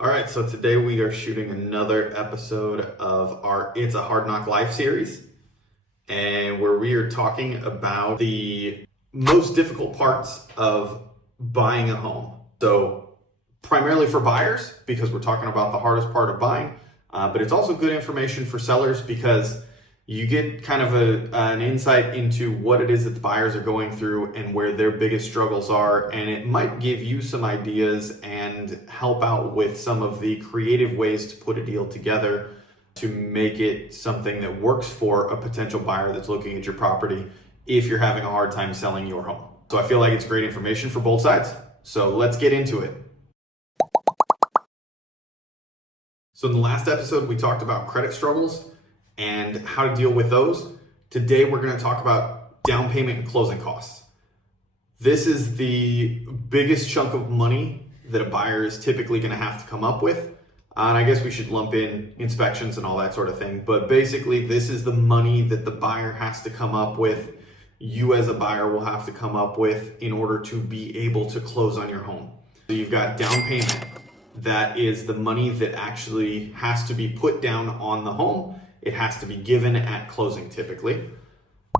All right, so today we are shooting another episode of our It's a Hard Knock Life series, and where we are talking about the most difficult parts of buying a home. So primarily for buyers, because we're talking about the hardest part of buying, but it's also good information for sellers because you get kind of an insight into what it is that the buyers are going through and where their biggest struggles are. And it might give you some ideas and help out with some of the creative ways to put a deal together to make it something that works for a potential buyer that's looking at your property if you're having a hard time selling your home. So I feel like it's great information for both sides. So let's get into it. So in the last episode, we talked about credit struggles and how to deal with those. Today, we're going to talk about down payment and closing costs. This is the biggest chunk of money that a buyer is typically going to have to come up with. And I guess we should lump in inspections and all that sort of thing. But basically, this is the money that the buyer has to come up with. You as a buyer will have to come up with in order to be able to close on your home. So you've got down payment. That is the money that actually has to be put down on the home. It has to be given at closing typically.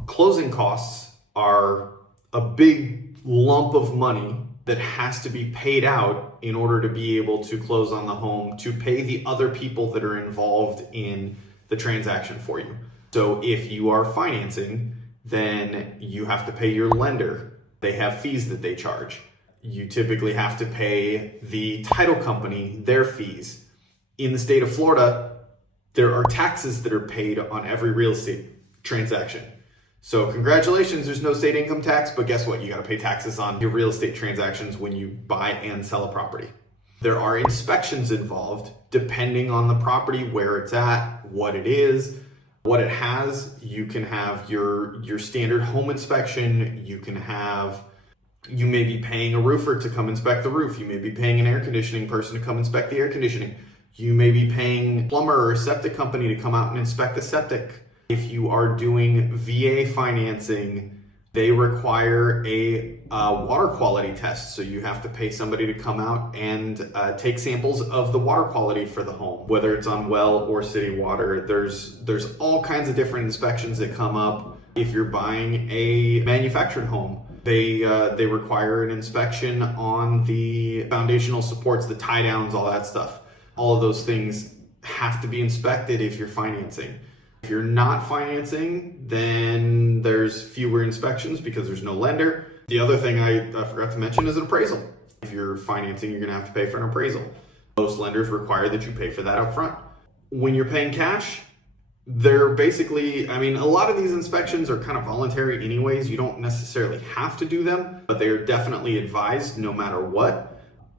Closing costs are a big lump of money that has to be paid out in order to be able to close on the home, to pay the other people that are involved in the transaction for you. So if you are financing, then you have to pay your lender. They have fees that they charge. You typically have to pay the title company their fees. In the state of Florida, there are taxes that are paid on every real estate transaction. So congratulations, there's no state income tax, but guess what? You gotta pay taxes on your real estate transactions when you buy and sell a property. There are inspections involved depending on the property, where it's at, what it is, what it has. You can have your standard home inspection. You may be paying a roofer to come inspect the roof. You may be paying an air conditioning person to come inspect the air conditioning. You may be paying a plumber or a septic company to come out and inspect the septic. If you are doing VA financing, they require a water quality test. So you have to pay somebody to come out and take samples of the water quality for the home, whether it's on well or city water. There's all kinds of different inspections that come up. If you're buying a manufactured home, they require an inspection on the foundational supports, the tie downs, all that stuff. All of those things have to be inspected if you're financing. If you're not financing, then there's fewer inspections because there's no lender. The other thing I forgot to mention is an appraisal. If you're financing, you're gonna have to pay for an appraisal. Most lenders require that you pay for that up front. When you're paying cash, they're basically, a lot of these inspections are kind of voluntary anyways. You don't necessarily have to do them, but they are definitely advised no matter what.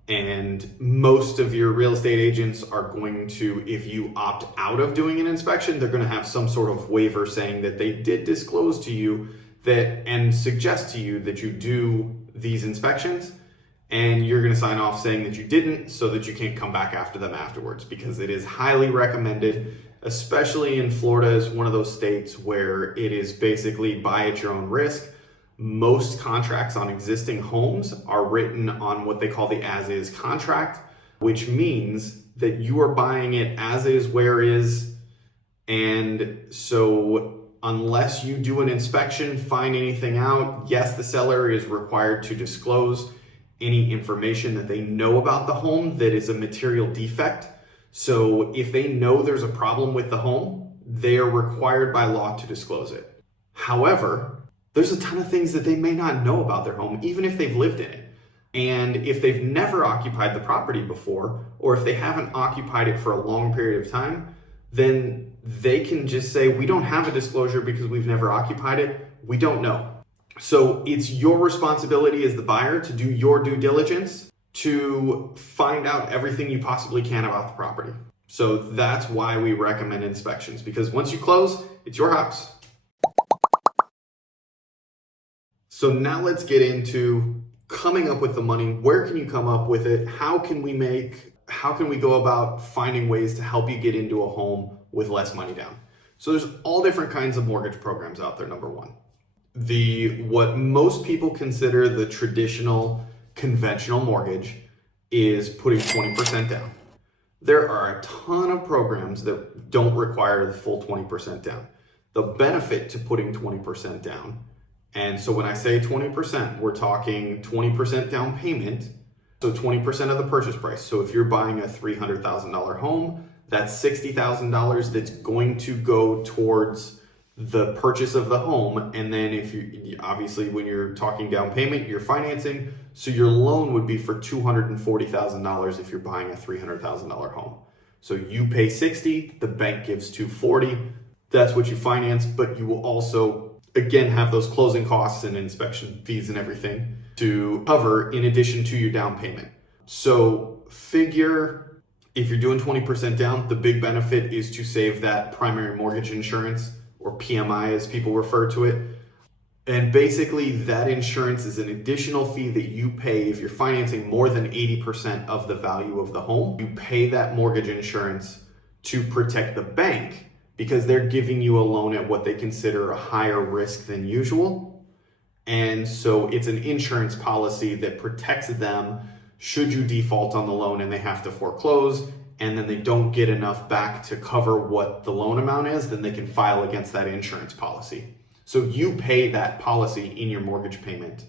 And most of your real estate agents are going to, if you opt out of doing an inspection, they're going to have some sort of waiver saying that they did disclose to you that and suggest to you that you do these inspections, and you're going to sign off saying that you didn't so that you can't come back after them afterwards, because it is highly recommended, especially in Florida is one of those states where it is basically buy at your own risk. Most contracts on existing homes are written on what they call the as-is contract, which means that you are buying it as is, where is. And so unless you do an inspection, find anything out, yes, the seller is required to disclose any information that they know about the home that is a material defect. So if they know there's a problem with the home, they are required by law to disclose it. However, there's a ton of things that they may not know about their home, even if they've lived in it. And if they've never occupied the property before, or if they haven't occupied it for a long period of time, then they can just say, we don't have a disclosure because we've never occupied it. We don't know. So it's your responsibility as the buyer to do your due diligence to find out everything you possibly can about the property. So that's why we recommend inspections, because once you close, it's your house. So now let's get into coming up with the money. Where can you come up with it? How can we go about finding ways to help you get into a home with less money down? So there's all different kinds of mortgage programs out there, number one. What most people consider the traditional conventional mortgage is putting 20% down. There are a ton of programs that don't require the full 20% down. The benefit to putting 20% down, and so when I say 20%, we're talking 20% down payment, so 20% of the purchase price. So if you're buying a $300,000 home, that's $60,000 that's going to go towards the purchase of the home. And then if you, obviously when you're talking down payment, you're financing, so your loan would be for $240,000 if you're buying a $300,000 home. So you pay 60, the bank gives 240. That's what you finance, but you will also, again, have those closing costs and inspection fees and everything to cover in addition to your down payment. So figure, if you're doing 20% down, the big benefit is to save that primary mortgage insurance, or PMI as people refer to it. And basically that insurance is an additional fee that you pay if you're financing more than 80% of the value of the home. You pay that mortgage insurance to protect the bank because they're giving you a loan at what they consider a higher risk than usual. And so it's an insurance policy that protects them should you default on the loan and they have to foreclose, and then they don't get enough back to cover what the loan amount is, then they can file against that insurance policy. So you pay that policy in your mortgage payment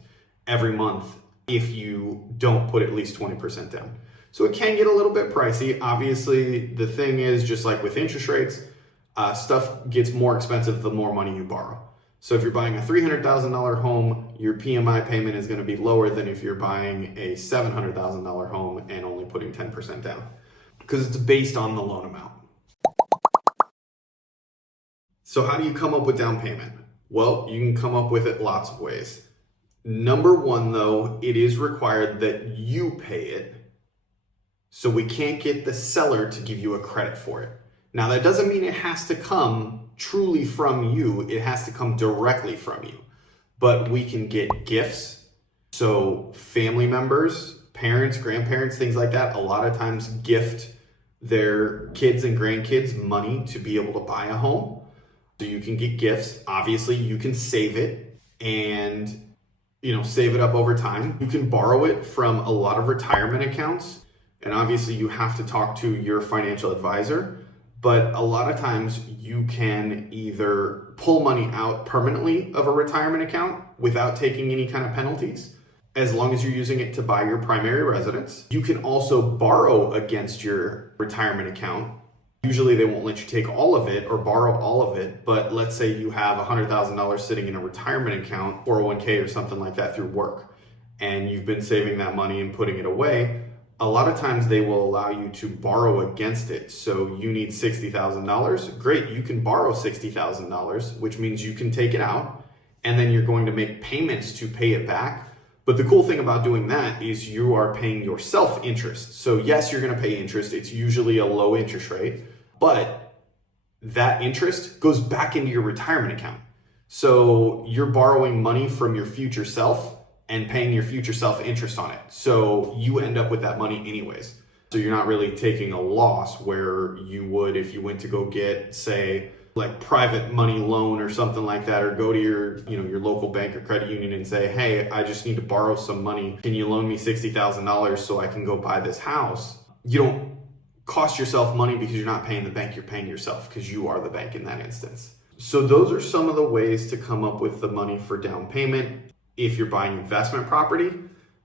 every month if you don't put at least 20% down. So it can get a little bit pricey. Obviously, the thing is, just like with interest rates, stuff gets more expensive the more money you borrow. So if you're buying a $300,000 home, your PMI payment is going to be lower than if you're buying a $700,000 home and only putting 10% down, because it's based on the loan amount. So how do you come up with down payment? Well, you can come up with it lots of ways. Number one, though, it is required that you pay it. So we can't get the seller to give you a credit for it. Now, that doesn't mean it has to come truly from you. It has to come directly from you. But we can get gifts. So family members, parents, grandparents, things like that, a lot of times gift their kids and grandkids money to be able to buy a home. So you can get gifts. Obviously, you can save it and save it up over time. You can borrow it from a lot of retirement accounts. And obviously, you have to talk to your financial advisor. But a lot of times you can either pull money out permanently of a retirement account without taking any kind of penalties, as long as you're using it to buy your primary residence. You can also borrow against your retirement account. Usually they won't let you take all of it or borrow all of it, but let's say you have $100,000 sitting in a retirement account, 401k or something like that through work, and you've been saving that money and putting it away. A lot of times they will allow you to borrow against it. So you need $60,000. Great, you can borrow $60,000, which means you can take it out, and then you're going to make payments to pay it back. But the cool thing about doing that is you are paying yourself interest. So yes, you're going to pay interest. It's usually a low interest rate, but that interest goes back into your retirement account. So you're borrowing money from your future self and paying your future self interest on it. So you end up with that money anyways. So you're not really taking a loss where you would if you went to go get, say, like private money loan or something like that, or go to your local bank or credit union and say, hey, I just need to borrow some money. Can you loan me $60,000 so I can go buy this house? You don't cost yourself money because you're not paying the bank, you're paying yourself because you are the bank in that instance. So those are some of the ways to come up with the money for down payment. If you're buying investment property,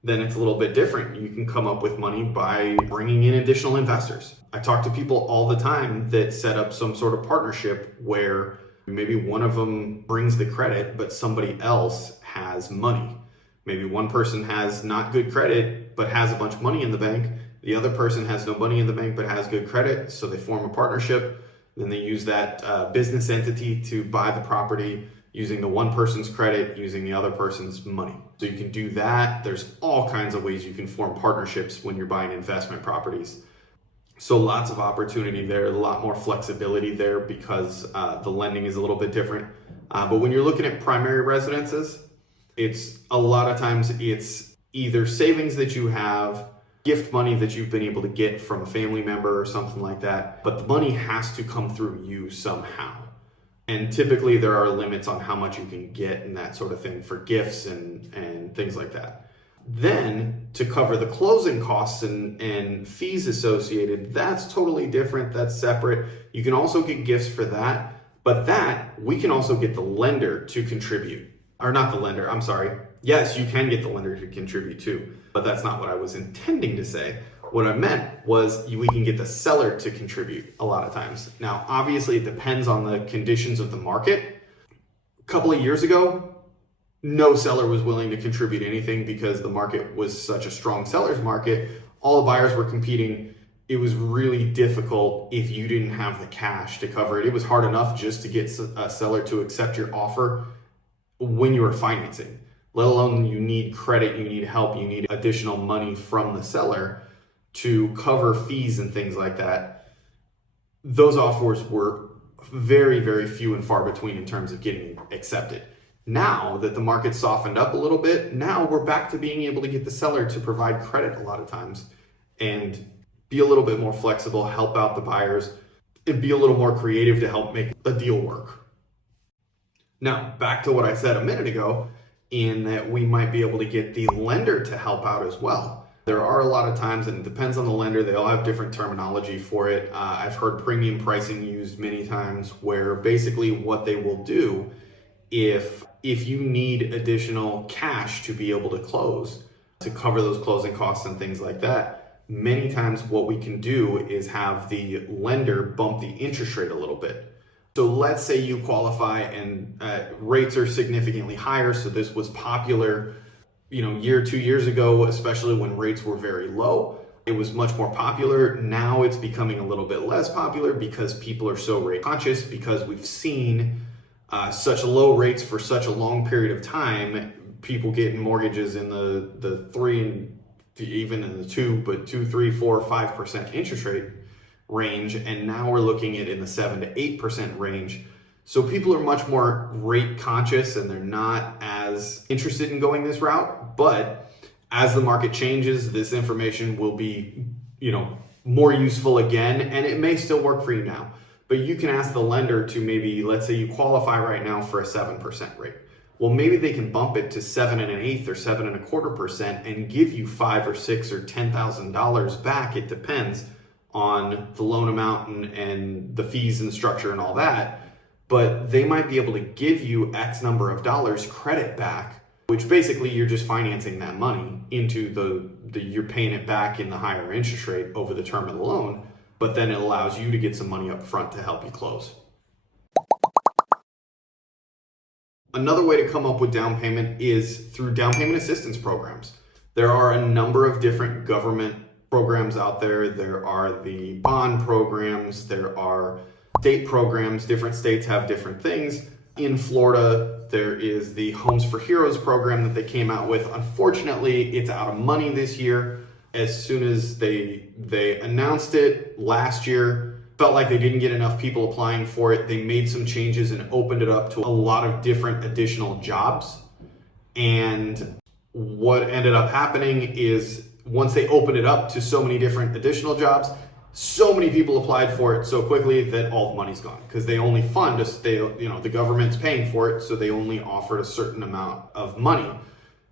then it's a little bit different. You can come up with money by bringing in additional investors. I talk to people all the time that set up some sort of partnership where maybe one of them brings the credit, but somebody else has money. Maybe one person has not good credit, but has a bunch of money in the bank. The other person has no money in the bank, but has good credit. So they form a partnership. Then they use that business entity to buy the property using the one person's credit, using the other person's money. So you can do that. There's all kinds of ways you can form partnerships when you're buying investment properties. So lots of opportunity there, a lot more flexibility there because the lending is a little bit different. But when you're looking at primary residences, it's a lot of times it's either savings that you have, gift money that you've been able to get from a family member or something like that, but the money has to come through you somehow. And typically there are limits on how much you can get and that sort of thing for gifts and things like that. Then to cover the closing costs and fees associated, that's totally different. That's separate. You can also get gifts for that, but that we can also get the lender to contribute. Or not the lender, I'm sorry. Yes, you can get the lender to contribute too, but that's not what I was intending to say. What I meant was we can get the seller to contribute a lot of times. Now, obviously it depends on the conditions of the market. A couple of years ago, no seller was willing to contribute anything because the market was such a strong seller's market. All the buyers were competing. It was really difficult if you didn't have the cash to cover it. It was hard enough just to get a seller to accept your offer when you were financing, let alone you need credit, you need help, you need additional money from the seller to cover fees and things like that. Those offers were very, very few and far between in terms of getting accepted. Now that the market softened up a little bit, now we're back to being able to get the seller to provide credit a lot of times and be a little bit more flexible, help out the buyers, and be a little more creative to help make a deal work. Now, back to what I said a minute ago, in that we might be able to get the lender to help out as well. There are a lot of times, and it depends on the lender, they all have different terminology for it. I've heard premium pricing used many times, where basically what they will do, if you need additional cash to be able to close, to cover those closing costs and things like that, many times what we can do is have the lender bump the interest rate a little bit. So let's say you qualify and rates are significantly higher. So this was popular, year, 2 years ago, especially when rates were very low. It was much more popular. Now it's becoming a little bit less popular because people are so rate conscious, because we've seen such low rates for such a long period of time. People getting mortgages in the 3 and even in the 2, but 2, 3, 4, 5% interest rate range, and now we're looking at in the 7 to 8% range. So people are much more rate conscious and they're not as interested in going this route. But as the market changes, this information will be, more useful again, and it may still work for you now. But you can ask the lender to maybe, let's say you qualify right now for a 7% rate. Well, maybe they can bump it to 7 1/8 or 7 1/4% and give you $5,000 or $6,000 or $10,000 back. It depends on the loan amount and the fees and structure and all that, but they might be able to give you X number of dollars credit back, which basically you're just financing that money into you're paying it back in the higher interest rate over the term of the loan, but then it allows you to get some money up front to help you close. Another way to come up with down payment is through down payment assistance programs. There are a number of different government programs out there. There are the bond programs, there are state programs. Different states have different things. In Florida, there is the Homes for Heroes program that they came out with. Unfortunately, it's out of money this year. As soon as they announced it last year, felt like they didn't get enough people applying for it. They made some changes and opened it up to a lot of different additional jobs. And what ended up happening is, once they opened it up to so many different additional jobs, so many people applied for it so quickly that all the money's gone, because they only fund us. The government's paying for it, so they only offered a certain amount of money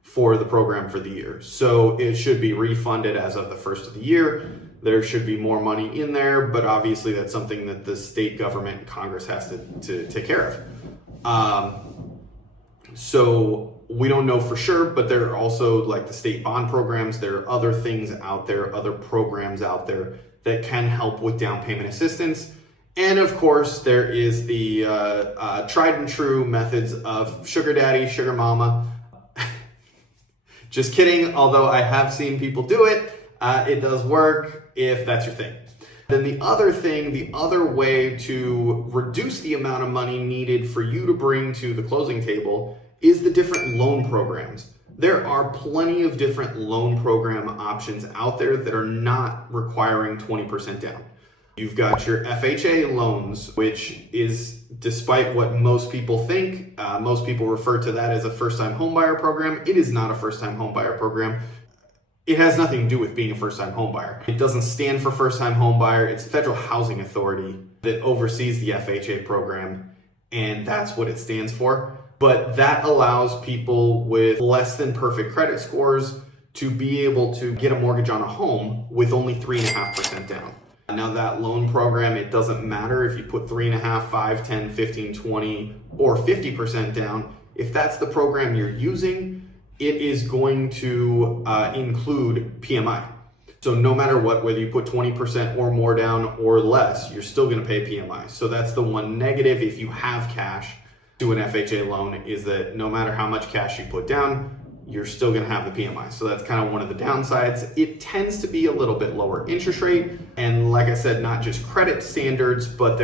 for the program for the year. So it should be refunded as of the first of the year. There should be more money in there, but obviously that's something that the state government and Congress has to take care of. So we don't know for sure, but there are also, like the state bond programs, there are other things out there, other programs out there that can help with down payment assistance. And of course, there is the tried and true methods of sugar daddy, sugar mama. Just kidding, although I have seen people do it. It does work if that's your thing. Then the other way to reduce the amount of money needed for you to bring to the closing table is the different loan programs. There are plenty of different loan program options out there that are not requiring 20% down. You've got your FHA loans, which is, despite what most people think, most people refer to that as a first-time homebuyer program. It is not a first-time homebuyer program. It has nothing to do with being a first-time homebuyer. It doesn't stand for first-time homebuyer. It's Federal Housing Authority that oversees the FHA program, and that's what it stands for. But that allows people with less than perfect credit scores to be able to get a mortgage on a home with only 3.5% down. Now that loan program, it doesn't matter if you put 3.5, 5, 10, 15, 20, or 50% down. If that's the program you're using, it is going to include PMI. So no matter what, whether you put 20% or more down or less, you're still going to pay PMI. So that's the one negative if you have cash to an FHA loan, is that no matter how much cash you put down, you're still going to have the PMI. So that's kind of one of the downsides. It tends to be a little bit lower interest rate. And like I said, not just credit standards, but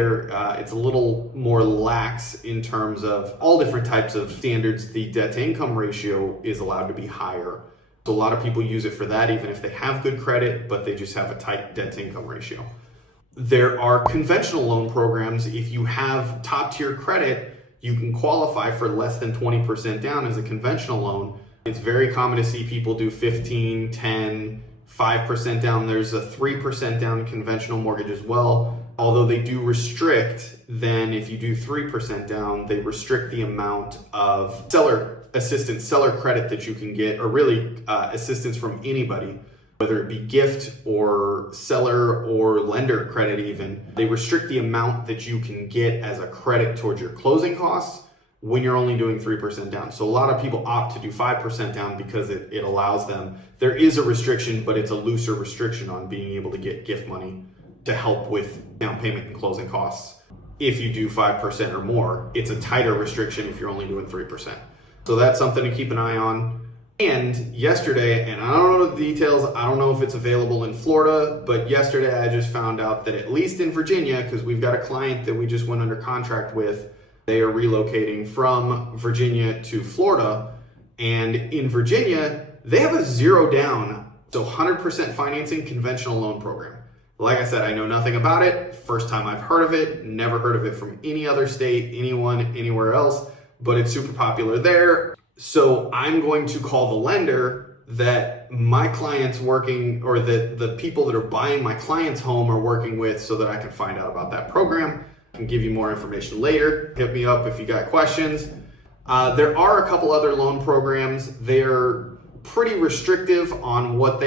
it's a little more lax in terms of all different types of standards. The debt to income ratio is allowed to be higher. So a lot of people use it for that, even if they have good credit, but they just have a tight debt to income ratio. There are conventional loan programs. If you have top tier credit, you can qualify for less than 20% down as a conventional loan. It's very common to see people do 15, 10, 5% down. There's a 3% down conventional mortgage as well. Although they do restrict, then if you do 3% down, they restrict the amount of seller assistance, seller credit that you can get, or really assistance from anybody, whether it be gift or seller or lender credit even. They restrict the amount that you can get as a credit towards your closing costs when you're only doing 3% down. So a lot of people opt to do 5% down because it allows them. There is a restriction, but it's a looser restriction on being able to get gift money to help with down payment and closing costs. If you do 5% or more, it's a tighter restriction if you're only doing 3%. So that's something to keep an eye on. And yesterday, and I don't know the details, I don't know if it's available in Florida, but yesterday I just found out that at least in Virginia, because we've got a client that we just went under contract with, they are relocating from Virginia to Florida. And in Virginia, they have a 0 down, so 100% financing conventional loan program. Like I said, I know nothing about it. First time I've heard of it, never heard of it from any other state, anyone, anywhere else, but it's super popular there. So I'm going to call the lender that my client's working, or that the people that are buying my client's home are working with, so that I can find out about that program. I can give you more information later. Hit me up if you got questions. There are a couple other loan programs. They're pretty restrictive on what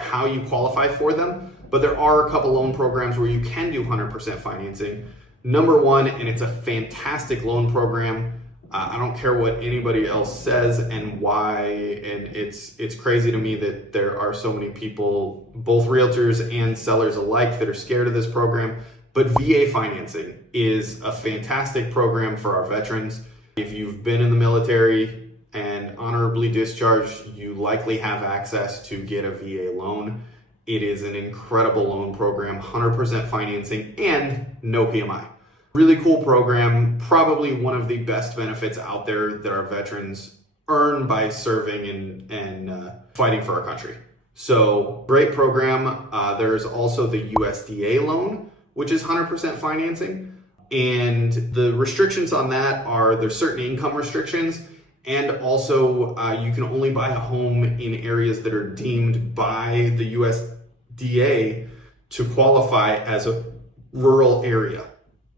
how you qualify for them, but there are a couple loan programs where you can do 100% financing. Number one, and it's a fantastic loan program. I don't care what anybody else says and why, and it's crazy to me that there are so many people, both realtors and sellers alike, that are scared of this program. But VA financing is a fantastic program for our veterans. If you've been in the military and honorably discharged, you likely have access to get a VA loan. It is an incredible loan program, 100% financing and no PMI. Really cool program, probably one of the best benefits out there that our veterans earn by serving and fighting for our country. So great program. There's also the USDA loan, which is 100% financing. And the restrictions on that are there's certain income restrictions, and also you can only buy a home in areas that are deemed by the USDA to qualify as a rural area.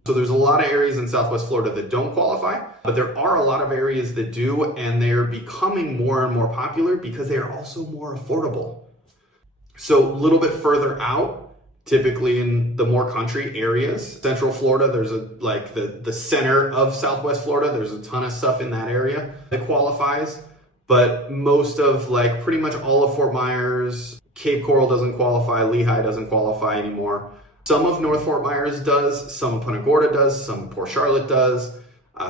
So there's a lot of areas in Southwest Florida that don't qualify, but there are a lot of areas that do, and they're becoming more and more popular because they are also more affordable. So a little bit further out, typically in the more country areas, Central Florida, there's the center of Southwest Florida, there's a ton of stuff in that area that qualifies, but most of pretty much all of Fort Myers, Cape Coral doesn't qualify, Lehigh doesn't qualify anymore. Some of North Fort Myers does, some of Punta Gorda does, some of Port Charlotte does,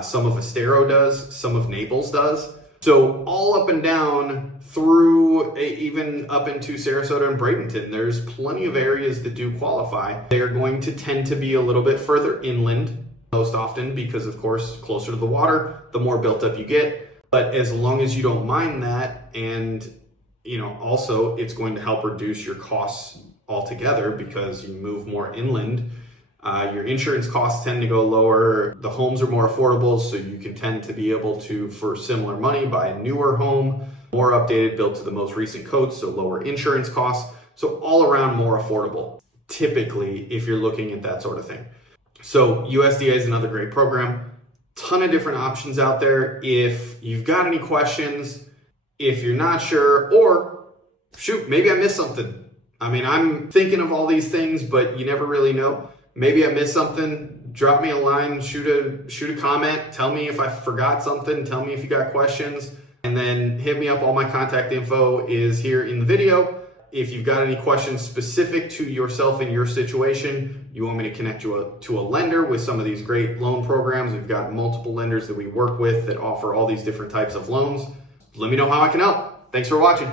some of Estero does, some of Naples does. So all up and down through even up into Sarasota and Bradenton, there's plenty of areas that do qualify. They are going to tend to be a little bit further inland most often because, of course, closer to the water, the more built up you get. But as long as you don't mind that, and also it's going to help reduce your costs altogether because you move more inland. Your insurance costs tend to go lower. The homes are more affordable, so you can tend to be able to, for similar money, buy a newer home, more updated, built to the most recent codes, so lower insurance costs. So all around more affordable, typically, if you're looking at that sort of thing. So USDA is another great program. Ton of different options out there. If you've got any questions, if you're not sure, or shoot, maybe I missed something. I mean, I'm thinking of all these things, but you never really know. Maybe I missed something. Drop me a line, shoot a comment, tell me if I forgot something, tell me if you got questions, and then hit me up. All my contact info is here in the video. If you've got any questions specific to yourself and your situation, you want me to connect you to a lender with some of these great loan programs. We've got multiple lenders that we work with that offer all these different types of loans. Let me know how I can help. Thanks for watching.